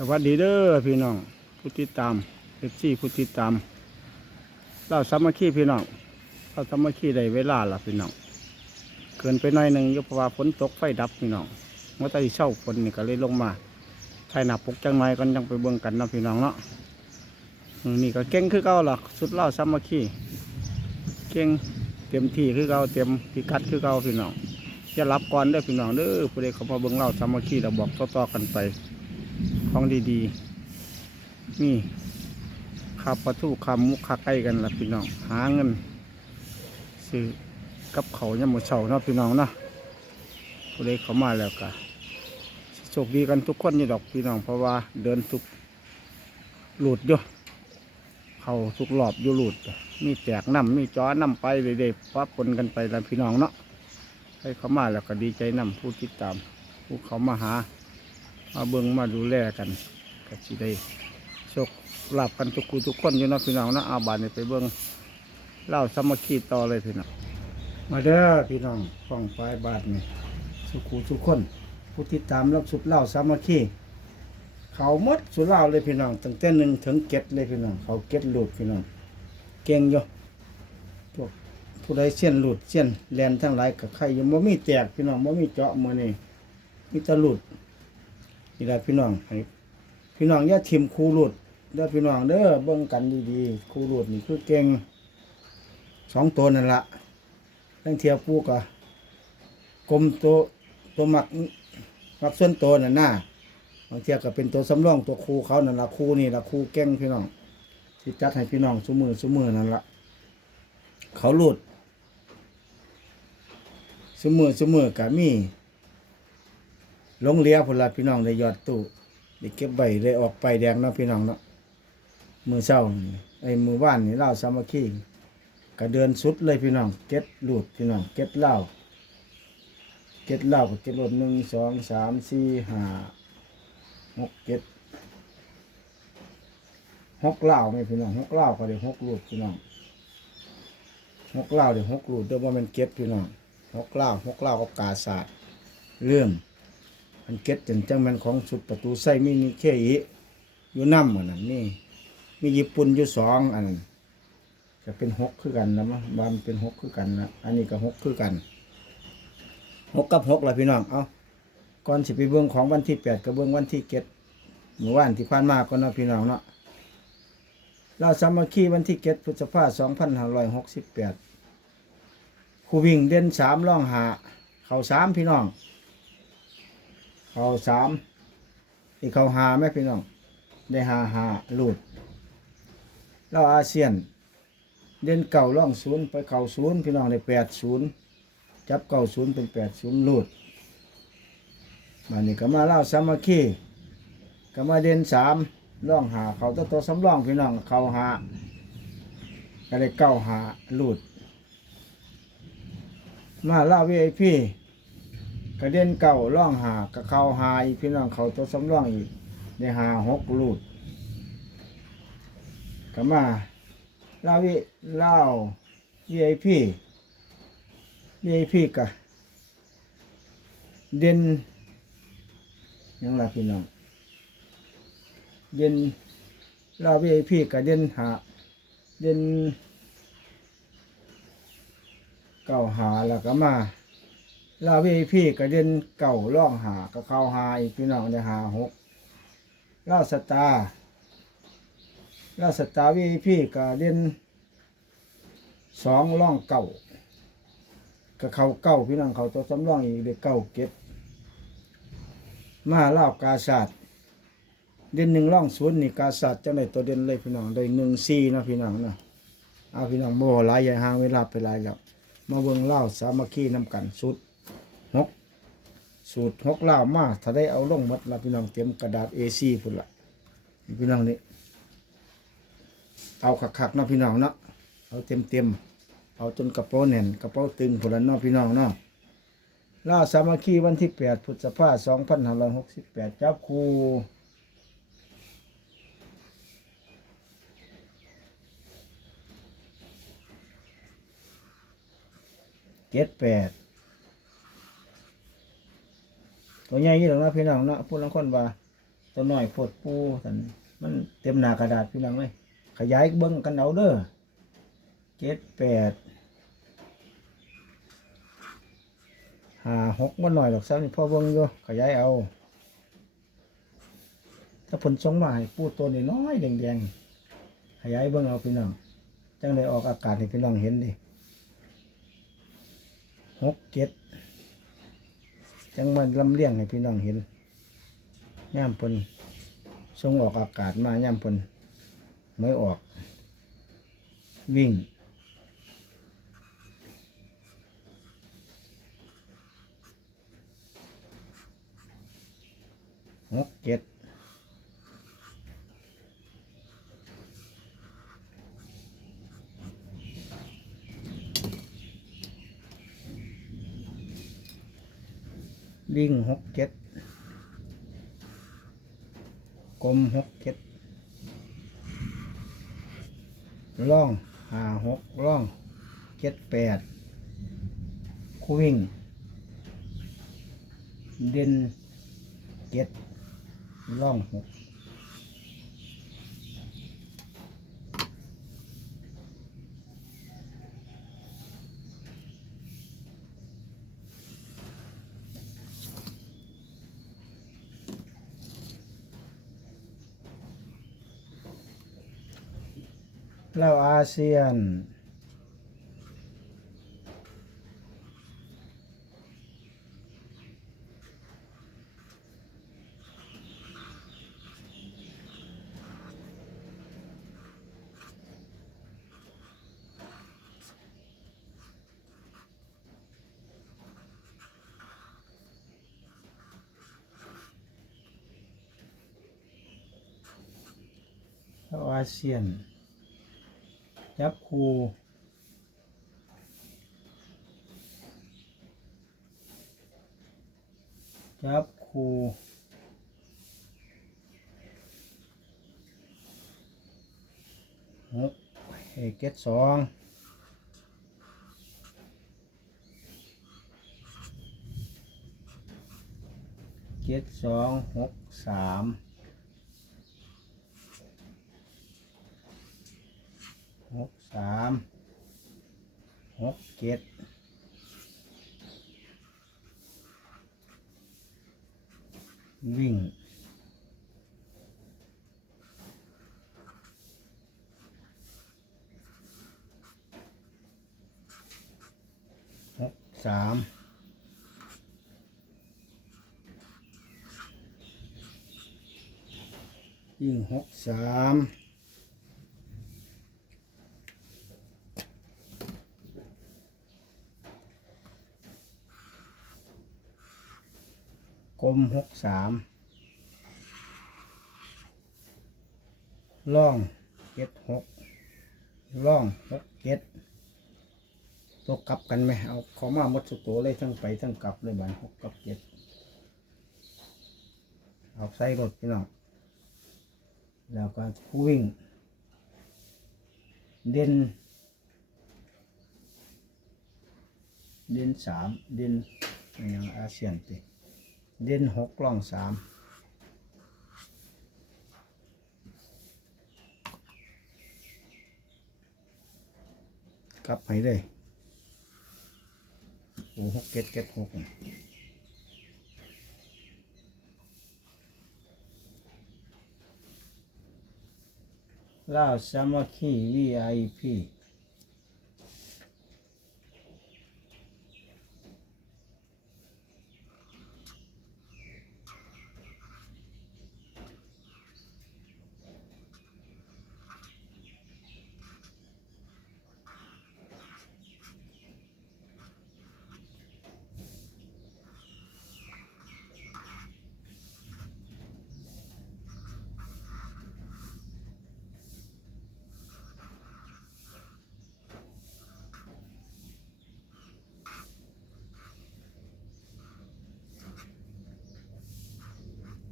สวัสดีเด้อพี่น้องผู้ติดตามเอฟซีผู้ติดตามเราสามัคคีพี่น้องเราสามัคคีได้เวลาละพี่น้องเกินไปหน่อยหนึ่งยกเพราว่าฝนตกไฟดับพี่น้องเมื่อตอนเช้าฝนนี่ก็เลยลงมาไทยหนักปกจังหน่อยก็ยังไปเบิ่งกันนะพี่น้องเนาะมนี่ก็เก่งคือเก่าหรอกสุดเล่าสามัคคีเก่งเต็มที่คือเก่าเต็มพิกัดคือเก่าพี่น้องอย่ารับก่อนเด้อพี่น้องเด้อผู้ใดเขามาเบิ่งเล่าสามัคคีเราบอกต่อๆกันไป ของดีๆ นี่ขับประตูขับมุกขับใกล้กันละพี่น้อง หาเงินซื้อกับเขาเนี่ยามมือเช้าเนาะพี่น้องเนาะผู้ใดเขามาแล้วก็โชคดีกันทุกคนนี่ดอกพี่น้องเพราะว่าเดินทุกหลุดอยู่เขาทุกรอบอยู่หลุดมีแตกน้ำมีจ้อน้ำไปเลยเด็ป้าปนกันไปแล้วพี่น้องเนาะให้เขามาแล้วก็ดีใจน้ำผู้ติดตามผู้เขามาหา มาเบิ่งมาดูแลกันก็สิได้โชคลาบกันทุกคู่ทุกคนอยู่นาะพี่น้องนะอาบานนี้ไปเบิ่งเล่าสามัคคีต่อเลยพี่น้องมาเด้อพี่น้องฟ้องปลายบาทนี่สุขูทุกคน ผู้ติดตามรับสุดเล่าสามัคคีเขามดสุดเล่าเลยพี่น้องตั้งแต่หนึ่งถึงเก็ดเลยพี่น้องเขาเก็ดหลุดพี่น้องเก่งอยู่พวกผู้ใดเส้นหลุดเส้นแลนทั้งหลายกับใครยังบ่มีแตกพี่น้องบ่มีเจาะมือนี่มีแต่หลุด นี่แหละพี่น้องพี่น้องอย่าทิมครูหลุดเด้อพี่น้องเด้อเบิ่งกันดีๆครูหลุดนี่คือเก่งสองตัวนั่นละตั้งเทียบปูกะกลมตัวตัวหมักหมักส่วนตัวนั่นน่ะบางเทียก็เป็นตัวสำรองตัวครูเขานั่นละครูนี่ละครูเก่งพี่น้องที่จัดให้พี่น้องสุมือสุมือนั่นละเขาหลุดสมือสมือกะมี ลงเลียพนละพี่น้องได้ยอดตู้ได้เก็บใบได้ออกไปแดงเนาะพี่น้องเนาะมือเช้าไอ้มือว่านนี่เล่าสามัคคีก็เดินสุดเลยพี่น้องเก็ดหลุดพี่น้องเก็ดเล้าเก็ดเล้าก็เก็ดหลุดหนึ่งสองสามสี่ห้าหกเก็ดหกเล้าไหมพี่น้องหกเล้าก็ได้หกหลุดพี่น้องหกเล้าได้หกหลุดเดี๋ยวว่ามันเก็ดพี่น้องหกเล้าหกเล้ากับกาศาสตร์เรื่อง อันเก็ตจังจังแมันของสุดประตูไส้มีนิเคอิอยู่น้ำเหมือนนั้นนี่มีญี่ปุ่นอยู่สองอันจะเป็นหกคือกันนะมั้งบานเป็นหกคือกันนะอันนี้ก็หกคือกันหกกับหกละพี่น้องเอาก่อนสิไปเบื้องของวันที่แปดกับเบื้องวันที่เจ็ดเมื่อวานที่ผ่านมาก็เนาะพี่น้องเนาะเราสามัคคีวันที่เจ็ดพฤษภาสองพันห้าร้อยหกสิบแปดครูวิ่งเด่นสามล่องหา เข่าสามพี่น้อง เขาสามอีกเขาหาไหมพี่น้อง ได้หาหาหลูดเราอาเซียน เด่นเก่าล่องศูนย์ไปเก่าศูนย์พี่น้องได้แปดศูนย์จับเก่าศูนย์เป็นแปดศูนย์หลูดมานี่ก็มาเล่าสามัคคีก็มาเด่นสามล่องหาเขาตัวตัวสำรองพี่น้องเขาหาก็ได้เก้าหาหลูดมาเล่าวีไอพี กระเด็นเก่าล่องหากระเข้าหาอีกพี่น้องเขาตัวสำรองอีกได้หาหกลูดก็มาลาวิเล่าวีพีวีไอพีกะเด่นยังละพี่น้องเด่นลาวีไอพีกะเด่นหาเด่นเก่าหาแล้วก็มา ลาวีพี่กระเด็นเก่าล่องหาก็เข้าหาอีกพี่น้องได้หาหกลาสตาลาสตาวีพี่กระเด็นสองล่องเก่าก็เข้าเก่าพี่น้องเขาตัวสำรองอีกได้เก่าเก็บ มาเล่ากาศาสตร์เด่นหนึ่งล่องศูนย์นี่กาศาสตร์จังได้ตัวเด่นเลยพี่น้องได้หนึ่งซีนะพี่น้องนะเอาพี่น้องโม่หลายใหญ่ห่างเวลาไปหลายแล้วมาเบิ่งเล่าสามัคคีนำกันสุด สูตรหกล่ามาถ้าได้เอาลงมัดละพี่น้องเตรียมกระดาษ A4 พุ่นละพี่น้องนี่เอาขักๆนะพี่น้องเนาะเอาเต็มเต็มๆเอาจนกระเป๋าแน่นกระเป๋าตึงพุ่นละเนาะพี่น้องเนาะล่าสามัคคีวันที่8พฤษภาคม2568จับครูเจ็ดแปด ตัวใหญ่ยี่หรอกนะพี่น้องเนาะพูดลังคนว่า ตัวน้อยโพดปูสันมันเต็มหน้ากระดาษพี่น้องเลยขยายเบิ้งกันเอาเด้อเจ็ดแปดหาหกมันหน่อยหรอกซ้ำนี่พ่อเบิ้งอยู่ขยายเอา ถ้าผลสงมาให้ปูตัวน้อยแดงๆขยายเบิ้งเอาพี่น้องจังเลยออกอากาศให้พี่น้องเห็นดิหกเจ็ด จังมันลำเลียงให้พี่น้องเห็นย่ามปนส่งออกอากาศมาย่ามเพิ่นไม่ออก วิ่ง หกเจ็ด วิ่งหกเจ็ดกลมหกเจ็ดล่องหาหกล่องเจ็ดแปดคู่วิ่ง เด่นเจ็ดล่องหก แล้วอาเซียนแล้วอาเซียน ยนจับคูจับคูหกเอกเก็ดสองเจ็ดสองหกสามหก สามหกเจ็ดวิ่งหกสามยิ่งหกสาม มหกสามล่องเจ็ดหกล่องหกเจ็ดตัวกลับกันไหมเอาเขามาหมดสุดตัวเลยทั้งไปทั้งกลับเลยบันหกกับเจ็ดเอาใส่รถพี่น้องแล้วก็วิ่ง เด่นเด่นสามเด่นอย่างอาเซียนติ เด่นหกล่องสามกลับให้เลยโอ้หกเก็ดเก็ดหกล่าวสามัคคีวี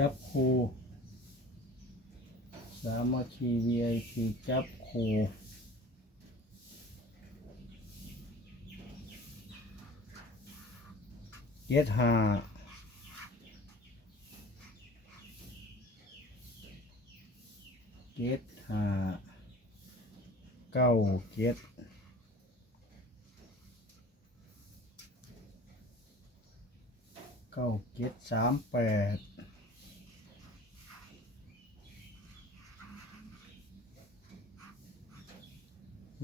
จับคูสามัคคีวีไอพีจับคูเจ็ดห้าเจ็ดห้าเก้าเจ็ดเก้าเจ็ดสามแปด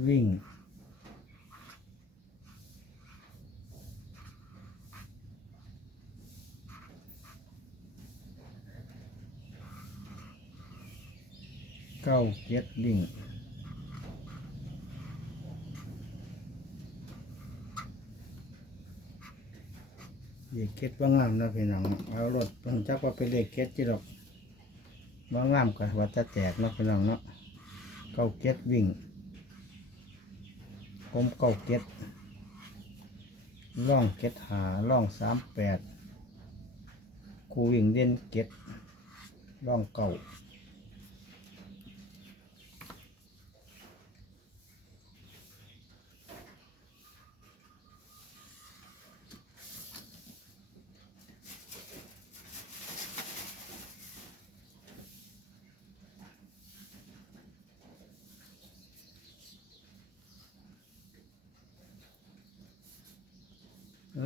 วิ่ง เก้าเจ็ดลิงเลขเก็ดว่างามนะพี่น้องเอารถเพิ่งจักว่าเป็นเลขเก็ดจีดอกว่างามกันว่าจะแตกนะพี่น้องเนาะเก้าเจ็ดวิ่ง ผมเก้าเก็ดล่องเก็ดหาล่องสามแปดครูวิ่งเด่นเก็ดล่องเก่า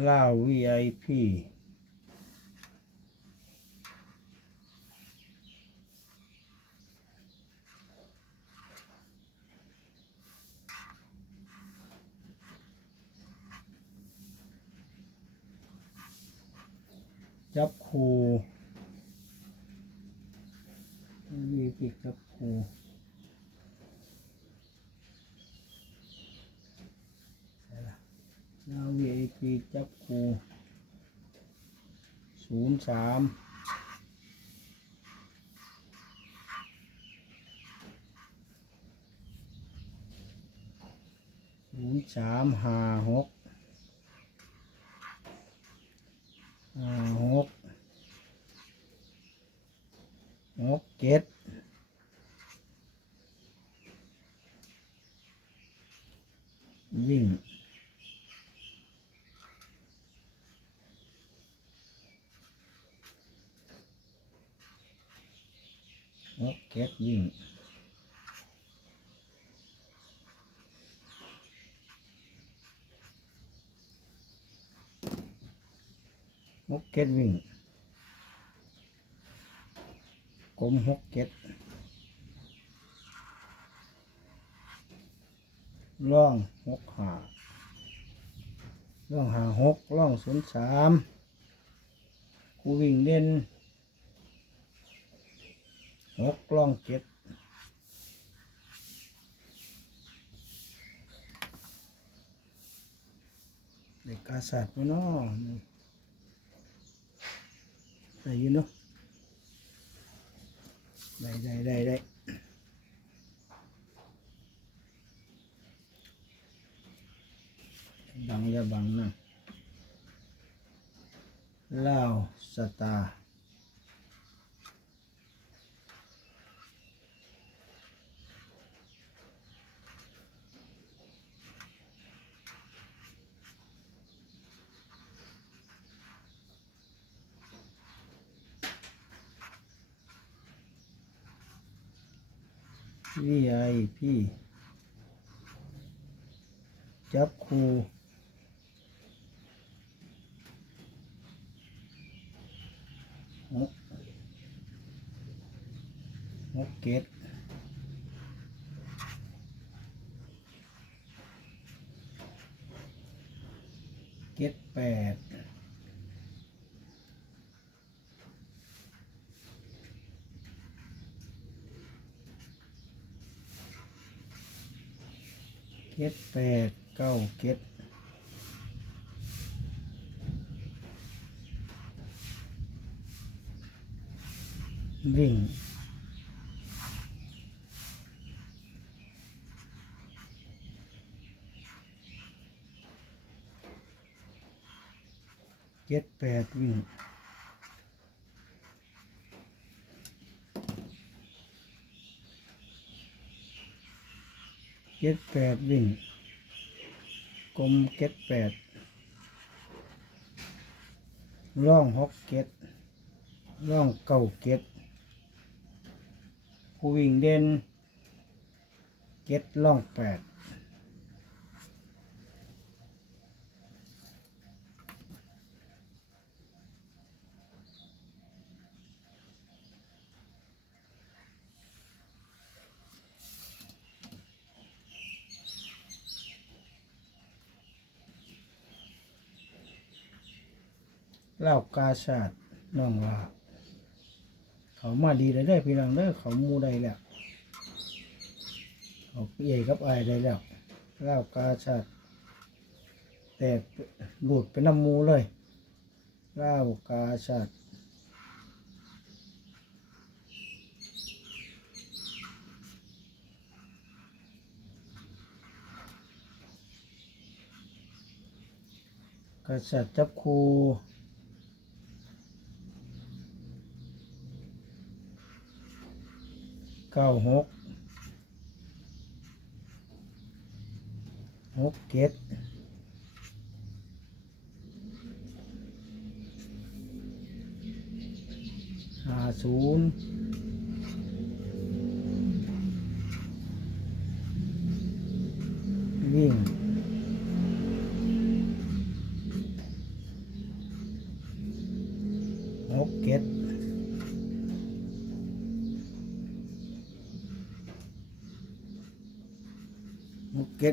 ล่า VIP จับครู VIP จับคูรูใช่ละ ดาว VIP จับคูศูน ย์สามศูนย์สามห้าหกห้าหกหกเจ็ดวิ่ง หกเก็ดวิ่งห กเก็ดวิ่งกลมหกเก็ดล่องหกหาล่องหาหกล่องศูนย์สามกูวิ่งเด่นหกล้องเจ็ดเด็กกาศาสตร์มาเนาะ ได้อยินเนาะได้ได้ได้ได้บังอย่าบังนะลาวสตาร์ VIP จับคูหกหกเกตเกตแปด เกตแปดเก้าเกตวิ่งเจ็ดแปดวิ่ง จ็ดแปดวิ่ง กลมเจ็ดแปดร่องหกเจ็ดร่องเก่าเจ็ดคู่วิ่งเด่นเจ็ดร่องแปด เล่ากาชาดน้องว่า เขามาดีเลยได้พี่น้องเด้อเขามูได้แล้วเขาเย่กับไอได้แล้วเล่ากาชาดแต่หลุดเป็นน้ำมูเลยเล่ากาชาดกาชาดจับคู เก้าหกหกเจ็ดห้าศูนย์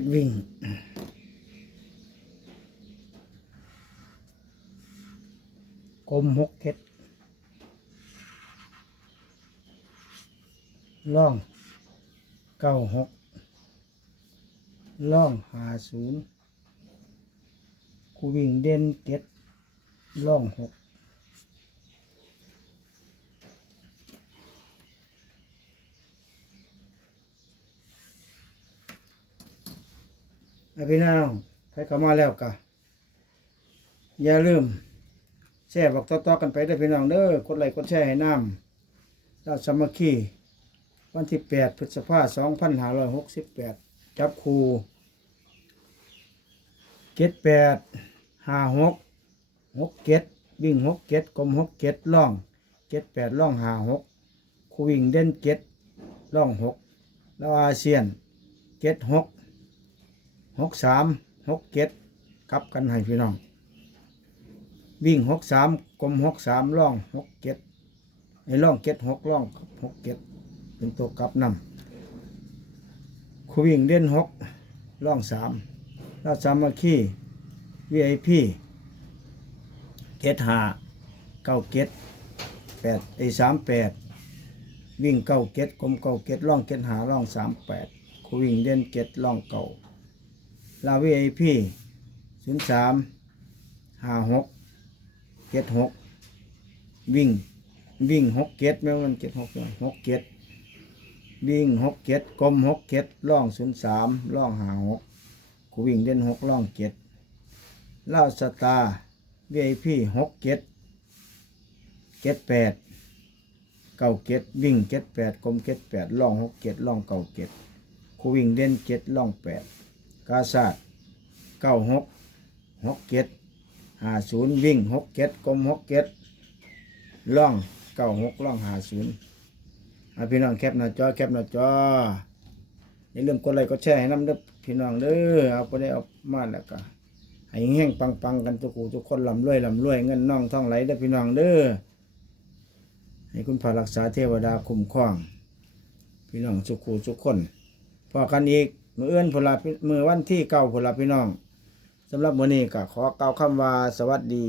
หกเก็ตวิ่งกลมหกเก็ตล่องเก้าหกล่องหาศูนย์กูวิ่งเด่นเจ็ดล่องหก พี่น้องใครเข้ามาแล้วกะอย่าลืมแชร์บอกต่อๆกันไปเด้พี่น้องเด้อกดไลค์กดแชร์ให้น้ำเราสมัคคีวันที่ 8 พฤษภาคม2568 จับคูเจ็ดแปดห้าหกหกเจ็ดวิ่งหกเจ็ดกลมหกเจ็ดล่องเจ็ดแปดล่องห้าหกคูวิ่งเด่นเจ็ดล่องหกแล้วอาเซียนเจ็ดหก หกสามหกเจ็ดกลับกันให้พี่น้อง วิ่งหกสามกลมหกสามล่องหกเจ็ดไอ้ล่องเจ็ดหกล่องหกเจ็ดเป็นตัวกลับนำคูวิ่งเด่นหกล่องสามราชสามัคคีวีไอพีเจ็ดห้าเก้าเจ็ดแปดไอ้สามแปดวิ่งเก้าเจ็ดกลมเก้าเจ็ดล่องเจ็ดหาล่องสามแปดคูวิ่งเด่นเจ็ดล่องเก้า ลาวีไอพีศูนย์สามห้าหกเจ็ดหกวิ่งวิ่งหกเจ็ดแม้ว่ามันเจ็ดหกเลยหกเจ็ดวิ่งหกเจ็ดกลมหกเจ็ดล่องศูนย์สามล่องห้าหกกูวิ่งเด่นหกล่องเจ็ดล่าสตาร์วีไอพีหกเจ็ดเจ็ดแปดเก้าเจ็ดวิ่งเจ็ดแปดกลมเจ็ดแปดล่องหกเจ็ดล่องเก้าเจ็ดกูวิ่งเด่นเจ็ดล่องแปด กาซาดเก้าหกหกเจ็ดหาศูนย์วิ่งหกเจ็ดกลมหกเจ็ดล่องเก้าหกล่องหาศูนย์พี่น้องแคปหน้าจอแคปหน้าจออย่าลืมกดไลค์กดแชร์ให้น้ำเด้อพี่น้องเด้อเอาไปได้เอามาแล้วก็ให้แห้งปังปังๆกันทุกคู่ทุกคนลำรวยลำรวยเงินน่องท่องไหลเด้อพี่น้องเด้อให้คุณพารักษาเทวดาคุ้มครอง พี่น้องทุกคู่ทุกคนพอกันอีก มือเอื้อนพลามือวันที่เก้าผลลัพี่น้องสำหรับมื้อนี้ก็ขอเกล่าคำว่าสวัสดี